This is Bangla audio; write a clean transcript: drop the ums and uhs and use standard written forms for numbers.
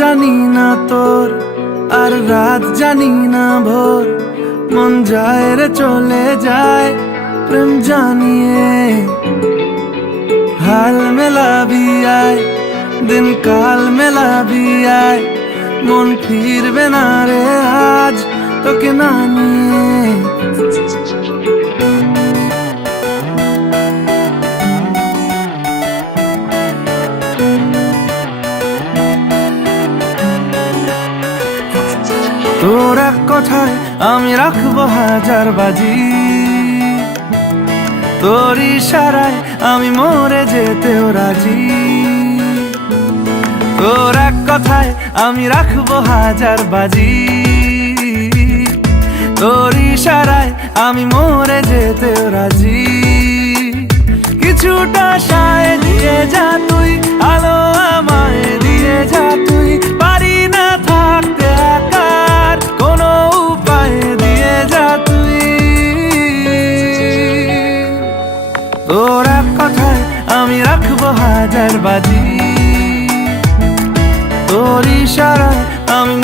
জানি না তোর আর রাত জানি না ভোর, মন যায় রে চলে যায় প্রেম জানিয়ে। হাল মেলাবি আয়, দিন কাল মেলাবি আয়, মন ফিরবে না রে আজ তোকে না নিয়ে। তোর এক কথায় আমি রাখবো হাজার বাজি, তোর ইশারায় আমি মরে যেতেও রাজি। তোর এক কথায় আমি রাখবো হাজার বাজি, তোর ইশারায় আমি মরে যেতেও রাজি। কিছুটা সায় দিয়ে যা তুই, আলো আমায় দিয়ে যা তুই, পারি না থাকতে একার কোনো উপায় দিয়ে যা তুই। তোর এক কথায় আমি রাখবো হাজার বাজি, তোর ইশারায় আমি